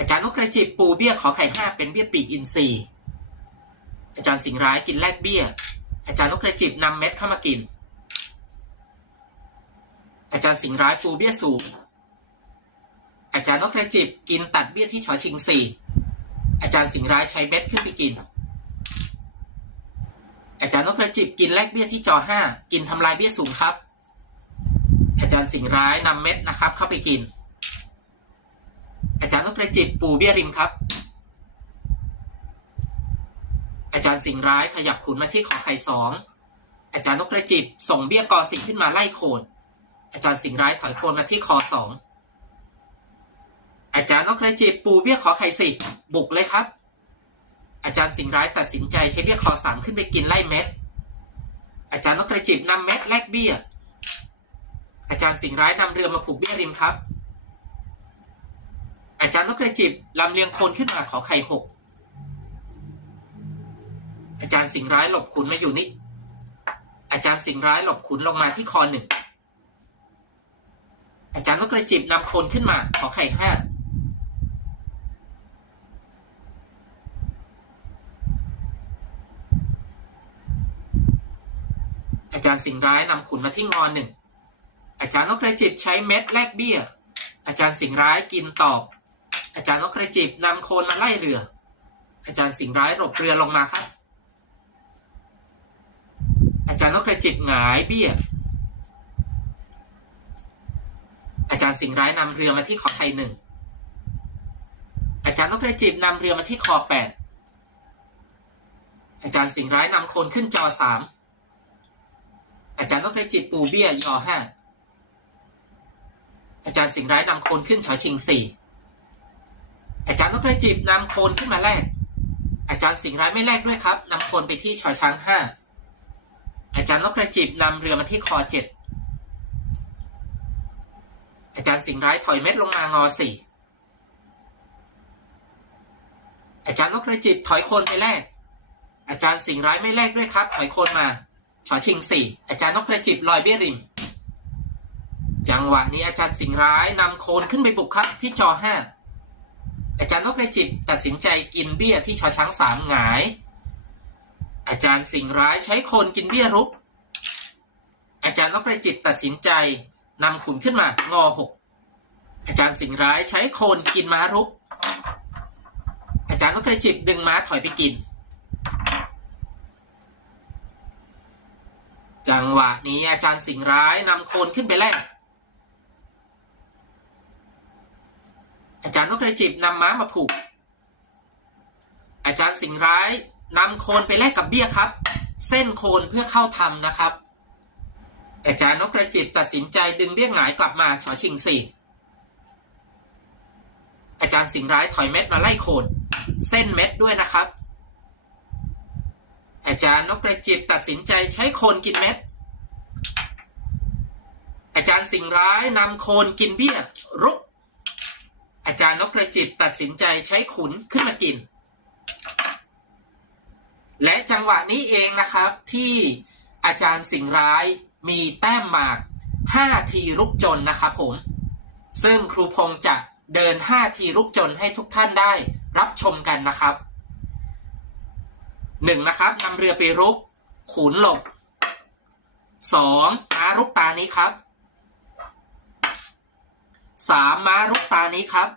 อาจารย์นกกระจิบปูเบี้ยขอไข่ห้าเป็นเบี้ยปีกอินทรีย์อาจารย์สิงร้ายกินแลกเบี้ย อาจารย์นกกระจิบนำเม็ดเข้ามากิน อาจารย์สิงร้ายปูเบี้ยสูง อาจารย์นกกระจิบกินตัดเบี้ยที่ชอชิงสี่อาจารย์สิงร้ายใช้เม็ดขึ้นไปกิน อาจารย์นกกระจิบกินแลกเบี้ยที่จอห้ากินทำลายเบี้ยสูงครับ อาจารย์สิงร้ายนำเม็ดนะครับเข้าไปกิน อาจารย์นกกระจิบปูเบี้ยริมครับ อาจารย์สิงร้ายขยับขุนมาที่ขอไข่สองอาจารย์นกกระจิบส่งเบี้ยกอสิงขึ้นมาไล่โคนอาจารย์สิงร้ายถอยโคนมาที่คอสองอาจารย์นกกระจิบปูเบี้ยขอไข่สี่บุกเลยครับ อาจารย์สิงร้ายตัดสินใจใช้เบี้ยคอสามขึ้นไปกินไล่เม็ดอาจารย์นกกระจิบนำเม็ดแลกเบี้ย อาจารย์สิงห์ร้ายนำเรือมาผูกเบี้ยริมครับ อาจารย์นกกระจิบลำเลียงคนขึ้นมาขอไข่หก อาจารย์สิงร้ายหลบขุนมาอยู่นี่ อาจารย์สิงร้ายหลบขุนลงมาที่คอหนึ่ง อาจารย์นกกระจิบนำคนขึ้นมาขอไข่ห้าอาจารย์สิงร้ายนำขุนมาที่งอหนึ่ง อาจารย์นกกระจิบใช้เม็ดแลกเบี้ย อาจารย์สิงร้ายกินตอบ อาจารย์นกกระจิบนำโคนมาไล่เรือ อาจารย์สิงห์ร้ายหลบเรือลงมาครับ อาจารย์นกกระจิบหงายเบี้ย อาจารย์สิงห์ร้ายนำเรือมาที่ขอไทยหนึ่ง อาจารย์นกกระจิบนำเรือมาที่คอแปดอาจารย์สิงห์ร้ายนำโคนขึ้นจอสามอาจารย์นกกระจิบปูเบี้ยยอห้าอาจารย์สิงห์ร้ายนำโคนขึ้นชอชิงสี่ อาจารย์นกกระจิบนำโคนขึ้นมาแลกอาจารย์สิงห์ร้ายไม่แลกด้วยครับนำโคนไปที่ชอช้างห้าอาจารย์นกกระจิบนำเรือมาที่คอเจ็ดอาจารย์สิงห์ร้ายถอยเม็ดลงมางอสี่อาจารย์นกกระจิบถอยโคนไปแลกอาจารย์สิงห์ร้ายไม่แลกด้วยครับ ถอยโคนมาชอชิงสี่อาจารย์นกกระจิบลอยเบี้ยริม จังหวะนี้อาจารย์สิงห์ร้ายนำโคนขึ้นไปบุกครับที่จอห้า อาจารย์นกกระจิบตัดสินใจกินเบี้ยที่ชอช้างสามหงาย อาจารย์สิงร้ายใช้โคนกินเบี้ยรุก อาจารย์นกกระจิบตัดสินใจนำขุนขึ้นมางอหกอาจารย์สิงร้ายใช้โคนกินม้ารุก อาจารย์นกกระจิบดึงม้าถอยไปกิน จังหวะนี้อาจารย์สิงร้ายนำโคนขึ้นไปแลก อาจารย์นกกระจิบนำม้ามาผูก อาจารย์สิงร้ายนำโคนไปแลกกับเบี้ยครับ เส้นโคนเพื่อเข้าทำนะครับ อาจารย์นกกระจิบตัดสินใจดึงเบี้ยหงายกลับมาชอชิงสี่อาจารย์สิงร้ายถอยเม็ดมาไล่โคน เส้นเม็ดด้วยนะครับ อาจารย์นกกระจิบตัดสินใจใช้โคนกินเม็ดอาจารย์สิงร้ายนำโคนกินเบี้ยรุก อาจารย์นกกระจิบตัดสินใจใช้ขุนขึ้นมากิน และจังหวะนี้เองนะครับที่อาจารย์สิงร้ายมีแต้มหมาก 5 ทีรุกจนนะครับผม ซึ่งครูพงษ์จะเดิน 5 ทีรุกจนให้ทุกท่านได้รับชมกันนะครับหนึ่งนะครับนำเรือไปรุก ขุนหลบสองม้ารุกตานี้ครับ สามม้ารุกตานี้ครับ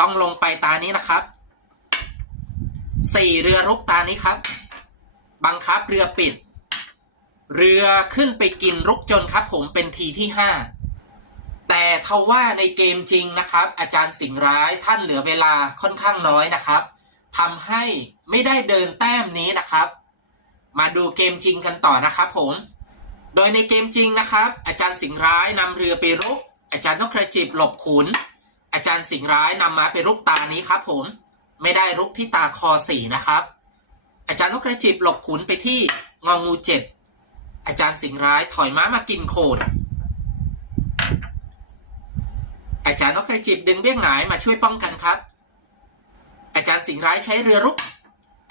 ต้องลงไปตานี้นะครับสี่เรือรุกตานี้ครับ บังคับเรือปิด เรือขึ้นไปกินรุกจนครับ ผมเป็นทีที่ห้าแต่ทว่าในเกมจริงนะครับ อาจารย์สิงร้ายท่านเหลือเวลาค่อนข้างน้อยนะครับทำให้ไม่ได้เดินแต้มนี้นะครับ มาดูเกมจริงกันต่อนะครับผม โดยในเกมจริงนะครับ อาจารย์สิงห์ร้ายนำเรือไปรุก อาจารย์นกกระจิบหลบขุน อาจารย์สิงห์ร้ายนำมาไปรุกตานี้ครับผม ไม่ได้รุกที่ตาคอสี่นะครับ อาจารย์นกกระจิบหลบขุนไปที่งองูเจ็ดอาจารย์สิงห์ร้ายถอยม้ามากินโคนอาจารย์นกกระจิบดึงเบี้ยงหงายมาช่วยป้องกันครับ อาจารย์สิงห์ร้ายใช้เรือรุก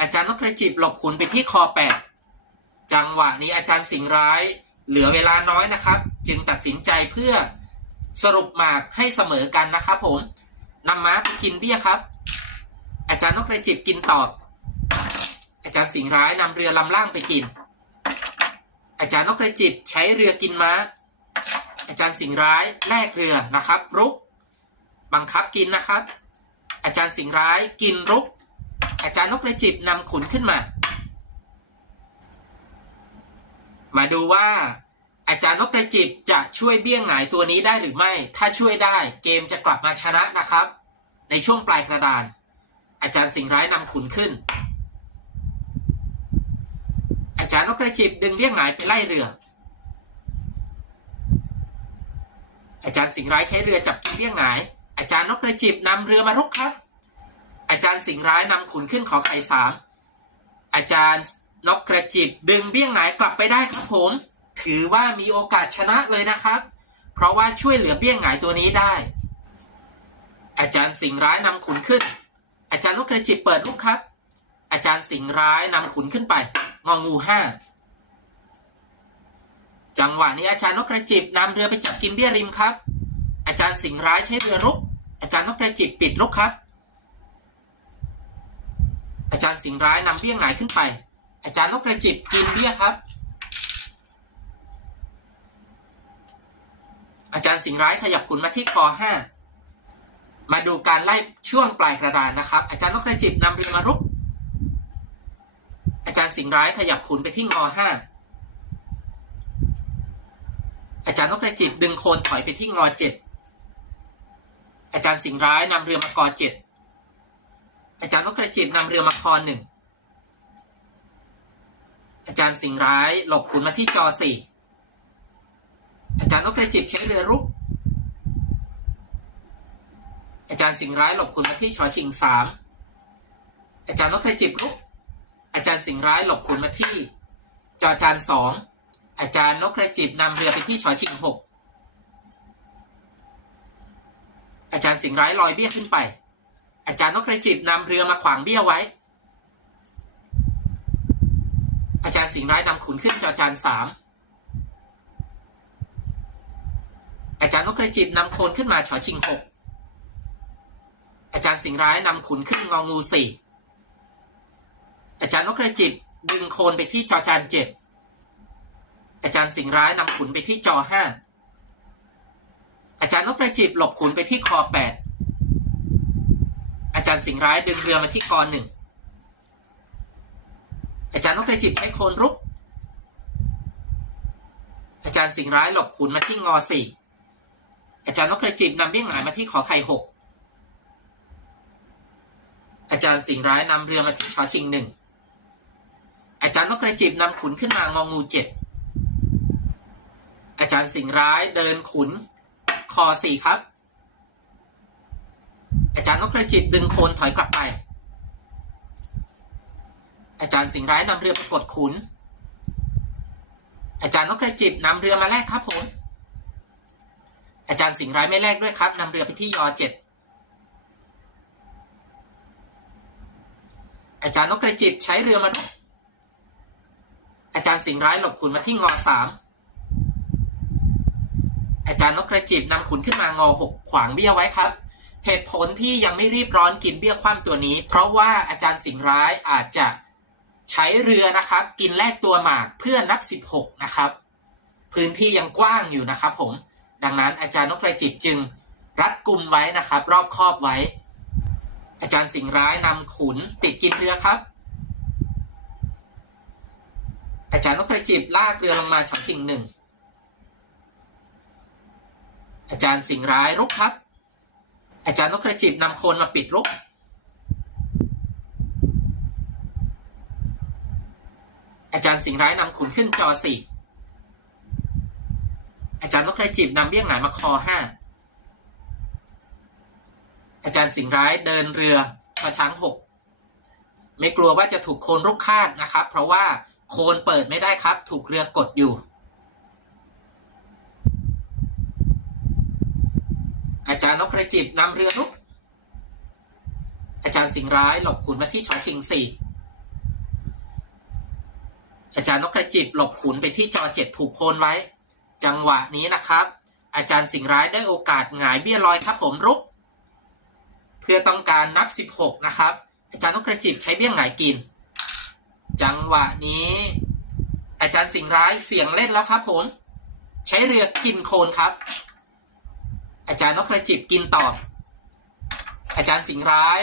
อาจารย์นกกระจิบหลบขุนไปที่คอแปดจังหวะนี้อาจารย์สิงห์ร้าย เหลือเวลาน้อยนะครับ จึงตัดสินใจเพื่อสรุปหมากให้เสมอกันนะครับผมนำม้าไปกินเบี้ยครับ อาจารย์นกกระจิบกินตอบ อาจารย์สิงห์ร้ายนำเรือลำล่างไปกิน อาจารย์นกกระจิบใช้เรือกินม้า อาจารย์สิงห์ร้ายแลกเรือนะครับ รุก บังคับกินนะครับ อาจารย์สิงห์ร้ายกินรุก อาจารย์นกกระจิบนำขุนขึ้นมา มาดูว่าอาจารย์นกกระจิบจะช่วยเบี้ยงหงายตัวนี้ได้หรือไม่ ถ้าช่วยได้เกมจะกลับมาชนะนะครับ ในช่วงปลายกระดาน อาจารย์สิงห์ร้ายนำขุนขึ้น อาจารย์นกกระจิบดึงเบี้ยงหงายไปไล่เรือ อาจารย์สิงห์ร้ายใช้เรือจับกินเบี้ยงหงาย อาจารย์นกกระจิบนำเรือมารุกครับ อาจารย์สิงห์ร้ายนำขุนขึ้นขอไข่สามอาจารย์ นกกระจิบดึงเบี้ยงหงายกลับไปได้ครับผม ถือว่ามีโอกาสชนะเลยนะครับ เพราะว่าช่วยเหลือเบี้ยงหงายตัวนี้ได้ อาจารย์สิงร้ายนำขุนขึ้น อาจารย์นกกระจิบเปิดลูกครับ อาจารย์สิงร้ายนำขุนขึ้นไป งองูห้าจังหวะนี้อาจารย์นกกระจิบนำเรือไปจับกินเบี้ยริมครับ อาจารย์สิงร้ายใช้เรือรุก อาจารย์นกกระจิบปิดรุกครับ อาจารย์สิงร้ายนำเบี้ยหงายขึ้นไป อาจารย์นกกระจิบกินเบี้ยครับ อาจารย์สิงร้ายขยับขุนมาที่คอห้ามาดูการไล่ช่วงปลายกระดานนะครับ อาจารย์นกกระจิบนำเรือมารุก อาจารย์สิงร้ายขยับขุนไปที่งอห้าอาจารย์นกกระจิบดึงโคนถอยไปที่งอเจ็ดอาจารย์สิงร้ายนำเรือมากอเจ็ดอาจารย์นกกระจิบนำเรือมาคอหนึ่ง อาจารย์สิงร้ายหลบขุนมาที่จอสี่อาจารย์นกกระจิบใช้เรือรุก อาจารย์สิงร้ายหลบขุนมาที่ชอชิงสามอาจารย์นกกระจิบรุก อาจารย์สิงร้ายหลบขุนมาที่ จอจานสองอาจารย์นกกระจิบนำเรือไปที่ชอชิงหกอาจารย์สิงร้ายลอยเบี้ยขึ้นไป อาจารย์นกกระจิบนำเรือมาขวางเบี้ยไว้ อาจารย์สิงห์ร้ายนำขุนขึ้นจอจานสามอาจารย์นกกระจิบนำโคนขึ้นมาชอชิงหกอาจารย์สิงห์ร้ายนำขุนขึ้นงองูสี่อาจารย์นกกระจิบดึงโคนไปที่จอจานเจ็ดอาจารย์สิงห์ร้ายนำขุนไปที่จอห้าอาจารย์นกกระจิบหลบขุนไปที่คอแปดอาจารย์สิงห์ร้ายดึงเรือมาที่กอหนึ่ง อาจารย์นกกระจิบใช้โคนรุก อาจารย์สิงร้ายหลบขุนมาที่งอสี่อาจารย์นกกระจิบนำเบี้ยงหงายมาที่ขอไข่หกอาจารย์สิงร้ายนำเรือมาที่ชอชิงหนึ่งอาจารย์นกกระจิบนำขุนขึ้นมางองูเจ็ดอาจารย์สิงร้ายเดินขุนคอสี่ครับ อาจารย์นกกระจิบดึงโคนถอยกลับไป อาจารย์สิงห์ร้ายนำเรือไปกดขุน อาจารย์นกกระจิบนำเรือมาแลกครับผมอาจารย์สิงห์ร้ายไม่แลกด้วยครับนำเรือไปที่ยอเจ็ดอาจารย์นกกระจิบใช้เรือมารุกอาจารย์สิงห์ร้ายหลบขุนมาที่งอสามอาจารย์นกกระจิบนำขุนขึ้นมางอหกขวางเบี้ยไว้ครับ เหตุผลที่ยังไม่รีบร้อนกินเบี้ยคว่ำตัวนี้ เพราะว่าอาจารย์สิงห์ร้ายอาจจะ ใช้เรือนะครับ กินแลกตัวหมากเพื่อนับสิบหกนะครับ พื้นที่ยังกว้างอยู่นะครับ ผม ดังนั้นอาจารย์นกกระจิบจึงรัดกุมไว้นะครับ รอบครอบไว้ อาจารย์สิงร้ายนำขุนติดกินเรือครับ อาจารย์นกกระจิบลากเรือลงมาชอชิงหนึ่งอาจารย์สิงร้ายรุกครับ อาจารย์นกกระจิบนำโคนมาปิดรุก อาจารย์สิงห์ร้ายนำขุนขึ้นจอสี่อาจารย์นกกระจิบนำเบี้ยงหงายมาคอห้าอาจารย์สิงห์ร้ายเดินเรือชอช้างหกไม่กลัวว่าจะถูกโคนรุกคาดนะครับ เพราะว่าโคนเปิดไม่ได้ครับ ถูกเรือกดอยู่ อาจารย์นกกระจิบนำเรือรุกอาจารย์สิงห์ร้ายหลบขุนมาที่ชอชิงสี่ อาจารย์นกกระจิบหลบขุนไปที่จอเจ็ดผูกโคนไว้ จังหวะนี้นะครับ อาจารย์สิงร้ายได้โอกาสหงายเบี้ยลอยครับผมรุก เพื่อต้องการนับ 16 นะครับ อาจารย์นกกระจิบใช้เบี้ยหงายกิน จังหวะนี้ อาจารย์สิงร้ายเสี่ยงเล่นแล้วครับผมใช้เรือกินโคนครับ อาจารย์นกกระจิบกินตอบอาจารย์สิงร้าย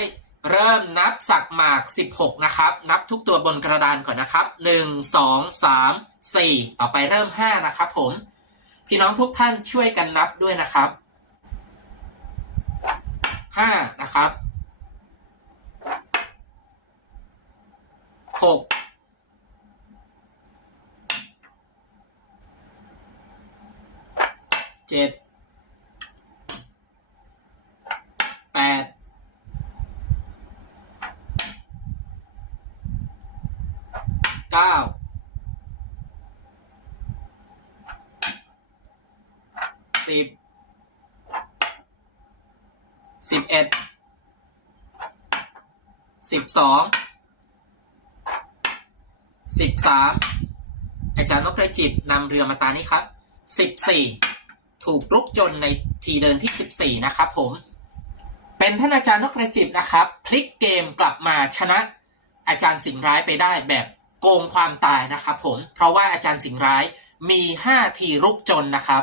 เริ่มนับสักหมาก 16 นะครับ นับทุกตัวบนกระดานก่อนนะครับ 1 2 3 4 ต่อไปเริ่ม 5 นะครับผม พี่น้องทุกท่านช่วยกันนับด้วยนะครับ 5 นะครับ 6 7 เก้าสิบสิบเอ็ดสิบสองสิบสามอาจารย์นพพระจิตนำเรือมาตานี้ครับสิบสี่ถูกรุกจนในทีเดินที่14นะครับผม เป็นท่านอาจารย์นกกระจิบนะครับ พลิกเกมกลับมาชนะอาจารย์สิงห์ร้ายไปได้แบบ โกงความตายนะครับผม เพราะว่าอาจารย์สิงห์ร้ายมี 5 ทีรุกจนนะครับ